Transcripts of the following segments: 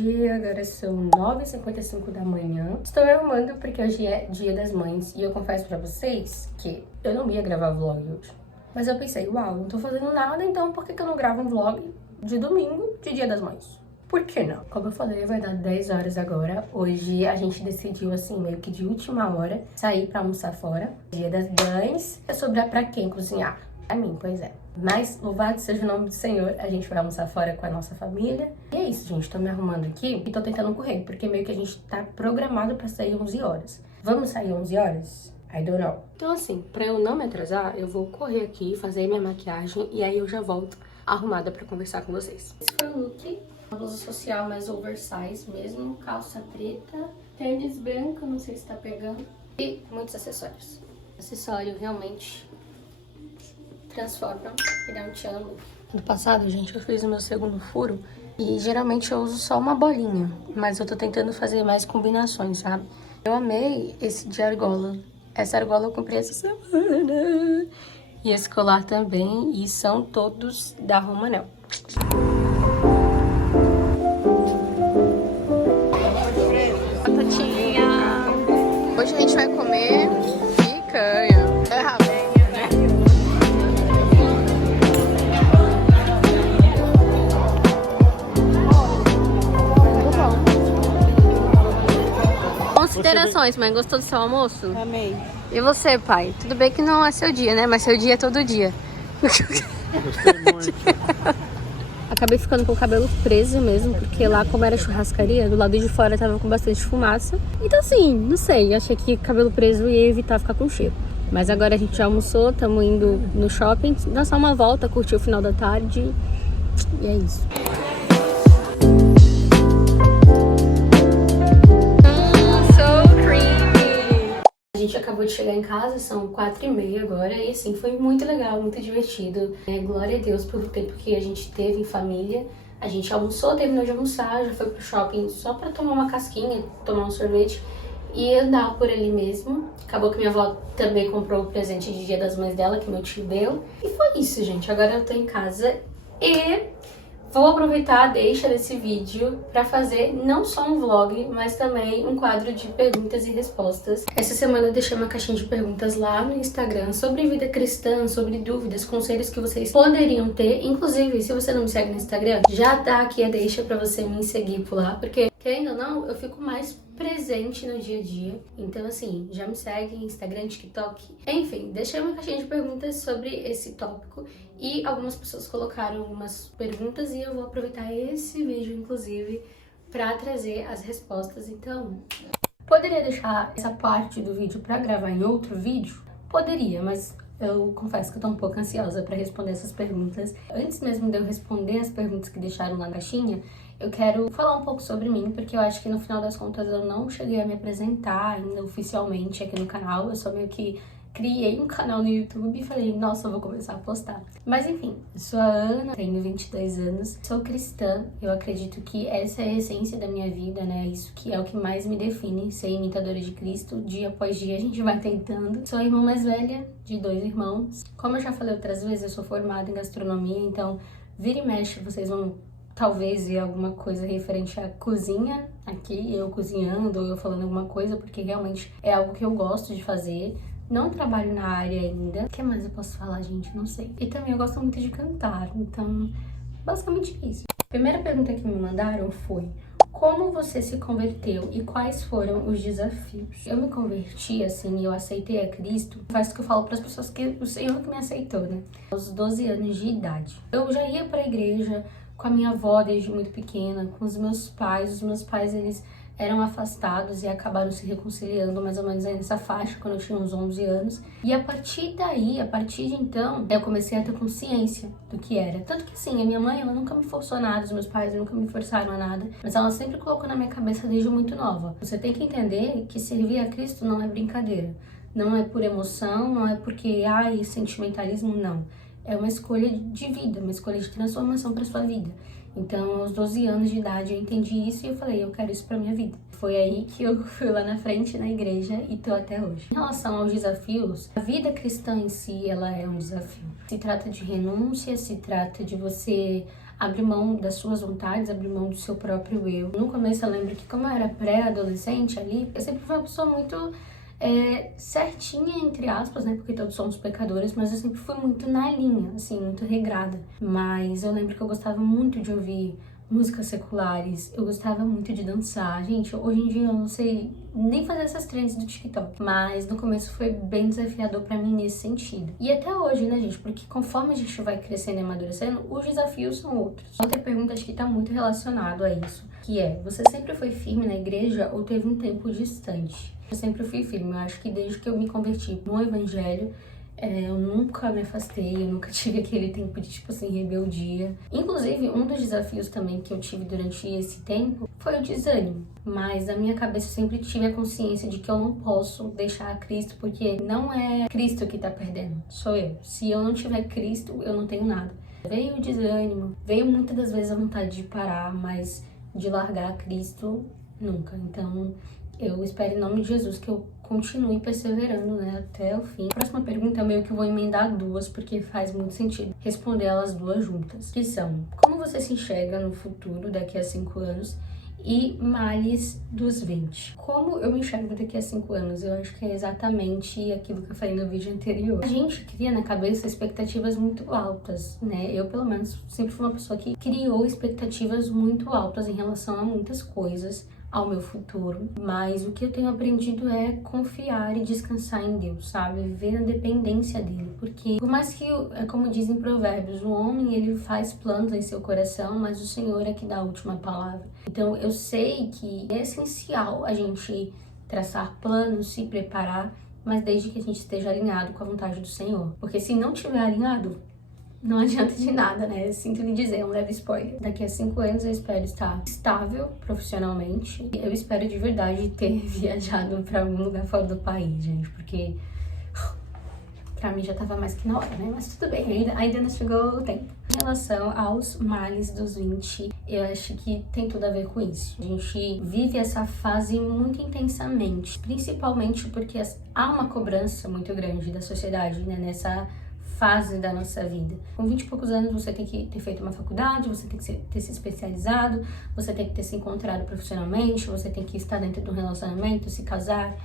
tarde, agora são 9h55 da manhã. Estou me arrumando porque hoje é Dia das Mães e eu confesso pra vocês que eu não ia gravar vlog hoje. Mas eu pensei, uau, não tô fazendo nada, então por que eu não gravo um vlog de domingo de Dia das Mães? Por que não? Como eu falei, vai dar 10 horas agora. Hoje a gente decidiu, assim, meio que de última hora, sair pra almoçar fora. Dia das Mães é sobrar pra quem cozinhar? A mim, pois é. Mas, louvado seja o nome do Senhor, a gente vai almoçar fora com a nossa família. E é isso, gente. Tô me arrumando aqui e tô tentando correr, porque meio que a gente tá programado pra sair 11 horas. Vamos sair 11 horas? I don't know. Então, assim, pra eu não me atrasar, eu vou correr aqui, fazer minha maquiagem e aí eu já volto arrumada pra conversar com vocês. Esse foi o look. Uma blusa social mais oversize mesmo, calça preta, tênis branco, não sei se tá pegando, e muitos acessórios. Acessório realmente transforma e dá um tchan no look. No passado, gente, eu fiz o meu segundo furo e geralmente eu uso só uma bolinha, mas eu tô tentando fazer mais combinações, sabe? Eu amei esse de argola. Essa argola eu comprei essa semana. E esse colar também, e são todos da Romanel. Batatinha. Hoje a gente vai comer picanha. É ramenha, né? Muito bom. Considerações, mãe. Gostou do seu almoço? Amei. E você, pai? Tudo bem que não é seu dia, né? Mas seu dia é todo dia. Gostei muito. Acabei ficando com o cabelo preso mesmo, porque lá, como era churrascaria, do lado de fora tava com bastante fumaça. Então, assim, não sei, achei que cabelo preso ia evitar ficar com cheiro. Mas agora a gente já almoçou, estamos indo no shopping, dar só uma volta, curtir o final da tarde. E é isso. A gente acabou de chegar em casa, são 4h30 agora, e assim, foi muito legal, muito divertido. Glória a Deus pelo tempo que a gente teve em família. A gente almoçou, terminou de almoçar, já foi pro shopping só pra tomar uma casquinha, tomar um sorvete e andar por ali mesmo. Acabou que minha avó também comprou o presente de Dia das Mães dela, que meu tio deu. E foi isso, gente. Agora eu tô em casa e vou aproveitar a deixa desse vídeo para fazer não só um vlog, mas também um quadro de perguntas e respostas. Essa semana eu deixei uma caixinha de perguntas lá no Instagram sobre vida cristã, sobre dúvidas, conselhos que vocês poderiam ter. Inclusive, se você não me segue no Instagram, já tá aqui a deixa para você me seguir por lá, porque, querendo ou não, eu fico mais presente no dia a dia. Então, assim, já me segue no Instagram, TikTok. Enfim, deixei uma caixinha de perguntas sobre esse tópico e algumas pessoas colocaram algumas perguntas e eu vou aproveitar esse vídeo, inclusive, para trazer as respostas. Então, poderia deixar essa parte do vídeo para gravar em outro vídeo? Poderia, mas eu confesso que eu tô um pouco ansiosa para responder essas perguntas. Antes mesmo de eu responder as perguntas que deixaram na caixinha, eu quero falar um pouco sobre mim, porque eu acho que no final das contas eu não cheguei a me apresentar ainda oficialmente aqui no canal. Eu só meio que criei um canal no YouTube e falei, nossa, eu vou começar a postar. Mas enfim, eu sou a Ana, tenho 22 anos, sou cristã. Eu acredito que essa é a essência da minha vida, né? Isso que é o que mais me define, ser imitadora de Cristo. Dia após dia a gente vai tentando. Sou a irmã mais velha de 2 irmãos. Como eu já falei outras vezes, eu sou formada em gastronomia, então vira e mexe, vocês vão talvez ver alguma coisa referente à cozinha aqui, eu cozinhando ou eu falando alguma coisa, porque realmente é algo que eu gosto de fazer. Não trabalho na área ainda. O que mais eu posso falar, gente? Não sei. E também eu gosto muito de cantar, então basicamente isso. A primeira pergunta que me mandaram foi: como você se converteu e quais foram os desafios? Eu me converti, assim, eu aceitei a Cristo. Confesso que eu falo para as pessoas que o Senhor que me aceitou, né? Aos 12 anos de idade. Eu já ia para a igreja com a minha avó desde muito pequena, com os meus pais. Os meus pais, eles eram afastados e acabaram se reconciliando mais ou menos aí nessa faixa, quando eu tinha uns 11 anos. E a partir daí, a partir de então, eu comecei a ter consciência do que era. Tanto que assim, a minha mãe, ela nunca me forçou a nada, os meus pais nunca me forçaram a nada, mas ela sempre colocou na minha cabeça desde muito nova. Você tem que entender que servir a Cristo não é brincadeira. Não é por emoção, não é porque, ai, sentimentalismo, não. é uma escolha de vida, uma escolha de transformação para sua vida. Então, aos 12 anos de idade, eu entendi isso e eu falei, eu quero isso pra minha vida. Foi aí que eu fui lá na frente, na igreja, e tô até hoje. Em relação aos desafios, a vida cristã em si, ela é um desafio. Se trata de renúncia, se trata de você abrir mão das suas vontades, abrir mão do seu próprio eu. No começo, eu lembro que como eu era pré-adolescente ali, eu sempre fui uma pessoa muito certinha, entre aspas, né, porque todos somos pecadores, mas eu sempre fui muito na linha, assim, muito regrada. Mas eu lembro que eu gostava muito de ouvir músicas seculares, eu gostava muito de dançar. Gente, hoje em dia eu não sei nem fazer essas trends do TikTok, mas no começo foi bem desafiador pra mim nesse sentido. E até hoje, né, gente, porque conforme a gente vai crescendo e amadurecendo, os desafios são outros. Outra pergunta acho que tá muito relacionado a isso, que é, você sempre foi firme na igreja ou teve um tempo distante? Eu sempre fui firme, eu acho que desde que eu me converti no evangelho, eu nunca me afastei, eu nunca tive aquele tempo de, tipo assim, rebeldia. Inclusive, um dos desafios também que eu tive durante esse tempo foi o desânimo. Mas na minha cabeça eu sempre tive a consciência de que eu não posso deixar Cristo, porque não é Cristo que tá perdendo, sou eu. Se eu não tiver Cristo, eu não tenho nada. Veio o desânimo, veio muitas das vezes a vontade de parar, mas de largar Cristo, nunca. Então, eu espero em nome de Jesus que eu continue perseverando, né, até o fim. A próxima pergunta é meio que eu vou emendar duas, porque faz muito sentido responder elas duas juntas. Que são, como você se enxerga no futuro, daqui a 5 anos? E males dos 20. Como eu me enxergo daqui a 5 anos? Eu acho que é exatamente aquilo que eu falei no vídeo anterior. A gente cria na cabeça expectativas muito altas, né? Eu, pelo menos, sempre fui uma pessoa que criou expectativas muito altas em relação a muitas coisas, ao meu futuro, mas o que eu tenho aprendido é confiar e descansar em Deus, sabe? Viver na dependência dele, porque por mais que, como dizem Provérbios, o homem ele faz planos em seu coração, mas o Senhor é que dá a última palavra. Então eu sei que é essencial a gente traçar planos, se preparar, mas desde que a gente esteja alinhado com a vontade do Senhor, porque se não estiver alinhado, não adianta de nada, né? Sinto lhe dizer, um leve spoiler. Daqui a 5 anos eu espero estar estável profissionalmente. Eu espero de verdade ter viajado pra algum lugar fora do país, gente, porque pra mim já tava mais que na hora, né? Mas tudo bem, ainda não chegou o tempo. Em relação aos males dos 20, eu acho que tem tudo a ver com isso. A gente vive essa fase muito intensamente, principalmente porque há uma cobrança muito grande da sociedade, né? Nessa fase da nossa vida. Com 20 e poucos anos você tem que ter feito uma faculdade, você tem que ter se especializado, você tem que ter se encontrado profissionalmente, você tem que estar dentro de um relacionamento, se casar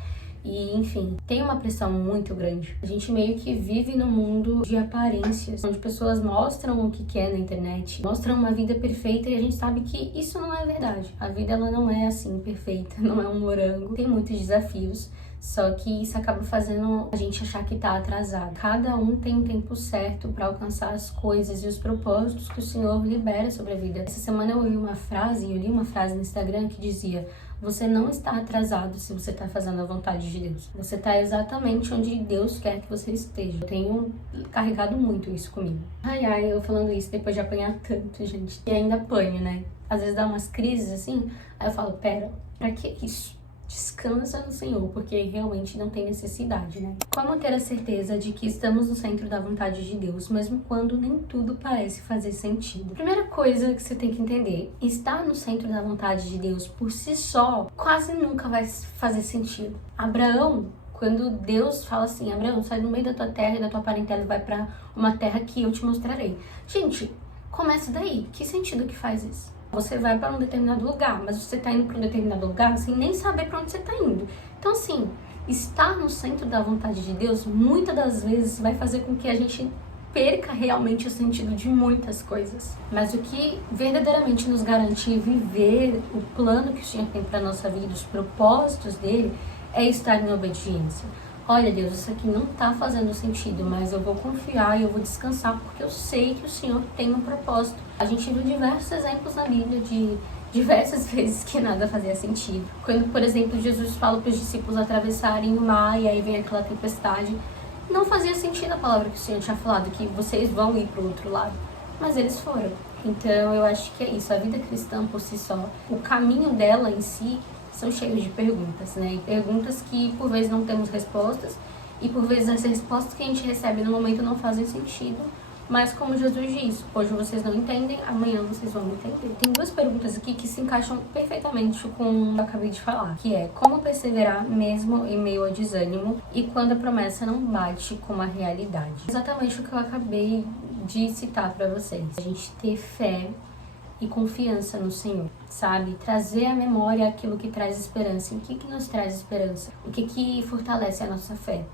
e, enfim, tem uma pressão muito grande. A gente meio que vive num mundo de aparências, onde pessoas mostram o que quer na internet, mostram uma vida perfeita e a gente sabe que isso não é verdade. A vida ela não é assim perfeita, não é um morango, tem muitos desafios. Só que isso acaba fazendo a gente achar que tá atrasado. Cada um tem um tempo certo para alcançar as coisas e os propósitos que o Senhor libera sobre a vida. Essa semana eu li uma frase no Instagram que dizia: você não está atrasado se você está fazendo a vontade de Deus. Você está exatamente onde Deus quer que você esteja. Eu tenho carregado muito isso comigo. Ai, eu falando isso depois de apanhar tanto, gente. E ainda apanho, né? Às vezes dá umas crises assim, aí eu falo, pera, pra que isso? Descansa no Senhor, porque realmente não tem necessidade, né? Como ter a certeza de que estamos no centro da vontade de Deus, mesmo quando nem tudo parece fazer sentido? Primeira coisa que você tem que entender, estar no centro da vontade de Deus por si só quase nunca vai fazer sentido. Abraão, quando Deus fala assim, Abraão, sai do meio da tua terra e da tua parentela e vai pra uma terra que eu te mostrarei. Gente, começa daí. Que sentido que faz isso? Você vai para um determinado lugar, mas você tá indo para um determinado lugar sem nem saber para onde você tá indo. Então, assim, estar no centro da vontade de Deus, muitas das vezes, vai fazer com que a gente perca realmente o sentido de muitas coisas. Mas o que verdadeiramente nos garante viver o plano que o Senhor tem para nossa vida, os propósitos dele, é estar em obediência. Olha, Deus, isso aqui não tá fazendo sentido, mas eu vou confiar e eu vou descansar porque eu sei que o Senhor tem um propósito. A gente viu diversos exemplos na Bíblia de diversas vezes que nada fazia sentido. Quando, por exemplo, Jesus fala para os discípulos atravessarem o mar e aí vem aquela tempestade, não fazia sentido a palavra que o Senhor tinha falado, que vocês vão ir para o outro lado. Mas eles foram. Então, eu acho que é isso. A vida cristã por si só, o caminho dela em si, são cheios de perguntas, né? E perguntas que por vezes não temos respostas e por vezes as respostas que a gente recebe no momento não fazem sentido Mas como Jesus disse, hoje vocês não entendem, amanhã vocês vão entender. Tem duas perguntas aqui que se encaixam perfeitamente com o que eu acabei de falar, que é como perseverar mesmo em meio ao desânimo e quando a promessa não bate com a realidade. Exatamente o que eu acabei de citar para vocês. A gente ter fé e confiança no Senhor, sabe? Trazer à memória aquilo que traz esperança. O que nos traz esperança? O que fortalece a nossa fé?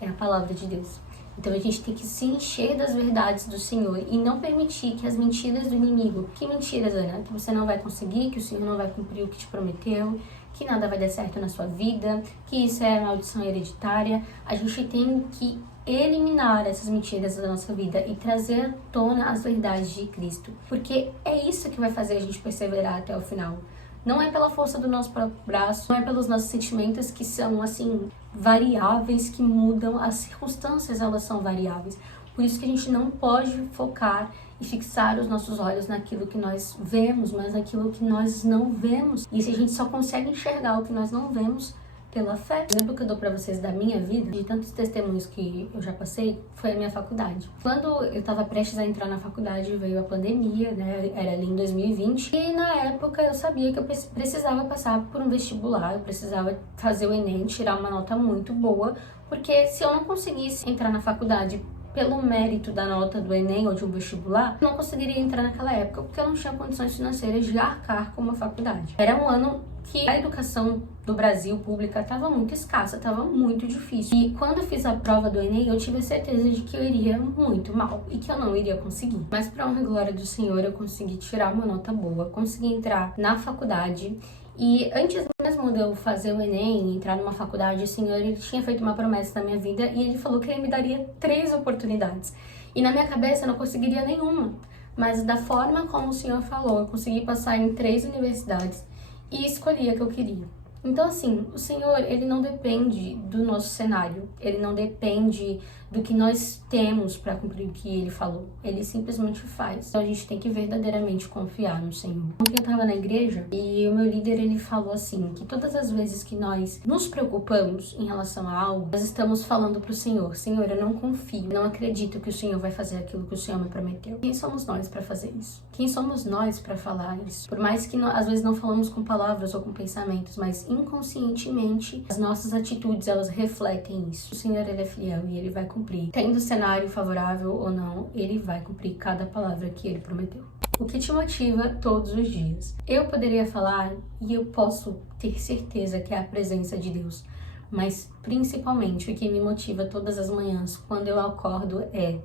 É a palavra de Deus. Então a gente tem que se encher das verdades do Senhor e não permitir que as mentiras do inimigo... Que mentiras, Ana? Que você não vai conseguir, que o Senhor não vai cumprir o que te prometeu, que nada vai dar certo na sua vida, que isso é maldição hereditária. A gente tem que eliminar essas mentiras da nossa vida e trazer à tona as verdades de Cristo. Porque é isso que vai fazer a gente perseverar até o final. Não é pela força do nosso próprio braço, não é pelos nossos sentimentos que são, assim, variáveis, que mudam, as circunstâncias, elas são variáveis. Por isso que a gente não pode focar e fixar os nossos olhos naquilo que nós vemos, mas naquilo que nós não vemos. E se a gente só consegue enxergar o que nós não vemos pela fé. O exemplo que eu dou pra vocês da minha vida, de tantos testemunhos que eu já passei, foi a minha faculdade. Quando eu tava prestes a entrar na faculdade, veio a pandemia, né? Era ali em 2020. E na época eu sabia que eu precisava passar por um vestibular, eu precisava fazer o Enem, tirar uma nota muito boa, porque se eu não conseguisse entrar na faculdade pelo mérito da nota do Enem ou de um vestibular, eu não conseguiria entrar naquela época, porque eu não tinha condições financeiras de arcar com uma faculdade. Era um ano que a educação do Brasil pública estava muito escassa, estava muito difícil. E quando eu fiz a prova do Enem, eu tive a certeza de que eu iria muito mal e que eu não iria conseguir. Mas para honra e glória do Senhor, eu consegui tirar uma nota boa, consegui entrar na faculdade. E antes mesmo de eu fazer o Enem, entrar numa faculdade, o Senhor, ele tinha feito uma promessa na minha vida e ele falou que ele me daria 3 oportunidades. E na minha cabeça eu não conseguiria nenhuma. Mas da forma como o Senhor falou, eu consegui passar em 3 universidades e escolhi a que eu queria. Então, assim, o Senhor, ele não depende do nosso cenário, ele não depende do que nós temos para cumprir o que ele falou. Ele simplesmente faz. Então, a gente tem que verdadeiramente confiar no Senhor. Ontem eu estava na igreja e o meu líder, ele falou assim, que todas as vezes que nós nos preocupamos em relação a algo, nós estamos falando pro Senhor, Senhor, eu não confio, não acredito que o Senhor vai fazer aquilo que o Senhor me prometeu. Quem somos nós para fazer isso? Quem somos nós para falar isso? Por mais que às vezes não falamos com palavras ou com pensamentos, mas inconscientemente as nossas atitudes, elas refletem isso. O Senhor, ele é fiel e ele vai cumprir. Tendo cenário favorável ou não, ele vai cumprir cada palavra que ele prometeu. O que te motiva todos os dias? Eu poderia falar e eu posso ter certeza que é a presença de Deus, mas principalmente o que me motiva todas as manhãs quando eu acordo é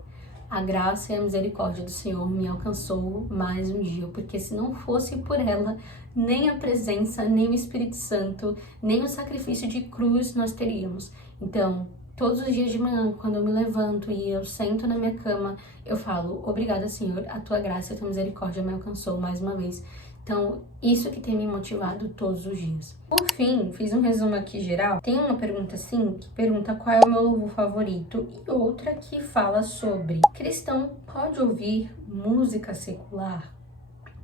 a graça e a misericórdia do Senhor me alcançou mais um dia, porque se não fosse por ela, nem a presença, nem o Espírito Santo, nem o sacrifício de cruz nós teríamos. Então, todos os dias de manhã, quando eu me levanto e eu sento na minha cama, eu falo, obrigada, Senhor, a tua graça e a tua misericórdia me alcançou mais uma vez. Então, isso que tem me motivado todos os dias. Por fim, fiz um resumo aqui geral. Tem uma pergunta assim, que pergunta qual é o meu louvor favorito, e outra que fala sobre cristão pode ouvir música secular?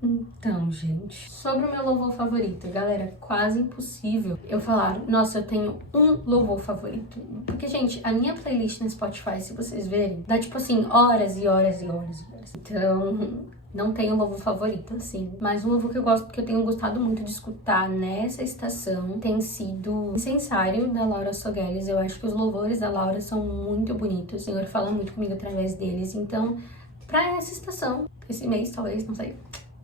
Então, gente, sobre o meu louvor favorito, galera, quase impossível eu falar, nossa, eu tenho um louvor favorito. Porque, gente, a minha playlist no Spotify, se vocês verem, dá tipo assim, horas e horas e horas e horas. Então, não tenho um louvor favorito, assim. Mas um louvor que eu gosto, que eu tenho gostado muito de escutar nessa estação, tem sido o Incensário, da Laura Sogueles. Eu acho que os louvores da Laura são muito bonitos. O Senhor fala muito comigo através deles. Então, pra essa estação, esse mês, talvez, não sei,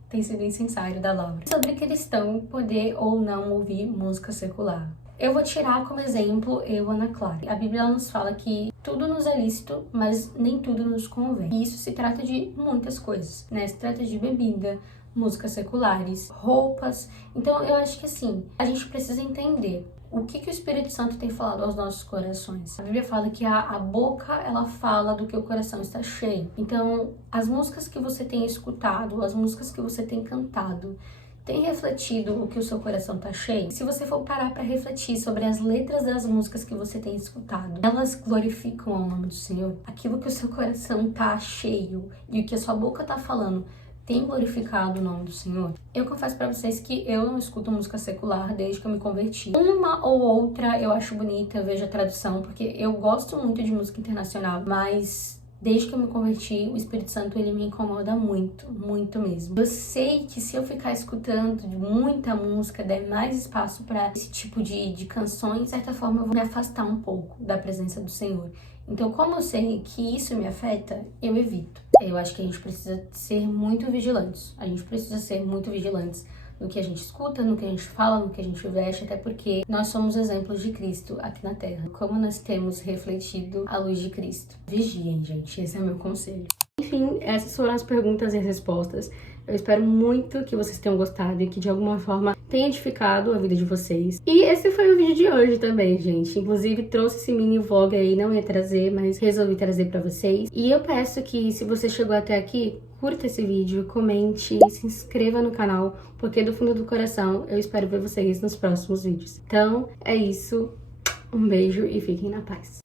tem sido Incensário da Laura. Sobre cristão poder ou não ouvir música secular. Eu vou tirar como exemplo eu, Ana Clara. A Bíblia nos fala que tudo nos é lícito, mas nem tudo nos convém. E isso se trata de muitas coisas, né? Se trata de bebida, músicas seculares, roupas. Então eu acho que assim, a gente precisa entender o que o Espírito Santo tem falado aos nossos corações. A Bíblia fala que a boca, ela fala do que o coração está cheio. Então, as músicas que você tem escutado, as músicas que você tem cantado, tem refletido o que o seu coração está cheio? Se você for parar para refletir sobre as letras das músicas que você tem escutado, elas glorificam o nome do Senhor? Aquilo que o seu coração está cheio e o que a sua boca está falando, tem glorificado o nome do Senhor? Eu confesso pra vocês que eu não escuto música secular desde que eu me converti. Uma ou outra eu acho bonita, eu vejo a tradução, porque eu gosto muito de música internacional, mas Desde que eu me converti, o Espírito Santo, ele me incomoda muito, muito mesmo. Eu sei que se eu ficar escutando muita música, der mais espaço para esse tipo de canções, de certa forma eu vou me afastar um pouco da presença do Senhor. Então, como eu sei que isso me afeta, eu evito. Eu acho que a gente precisa ser muito vigilantes. A gente precisa ser muito vigilantes no que a gente escuta, no que a gente fala, no que a gente veste, até porque nós somos exemplos de Cristo aqui na Terra. Como nós temos refletido a luz de Cristo. Vigiem, gente. Esse é o meu conselho. Enfim, essas foram as perguntas e as respostas. Eu espero muito que vocês tenham gostado e que de alguma forma tenha edificado a vida de vocês. E esse foi o vídeo de hoje também, gente. Inclusive, trouxe esse mini vlog aí, não ia trazer, mas resolvi trazer pra vocês. E eu peço que, se você chegou até aqui, curta esse vídeo, comente, se inscreva no canal, porque do fundo do coração eu espero ver vocês nos próximos vídeos. Então, é isso. Um beijo e fiquem na paz.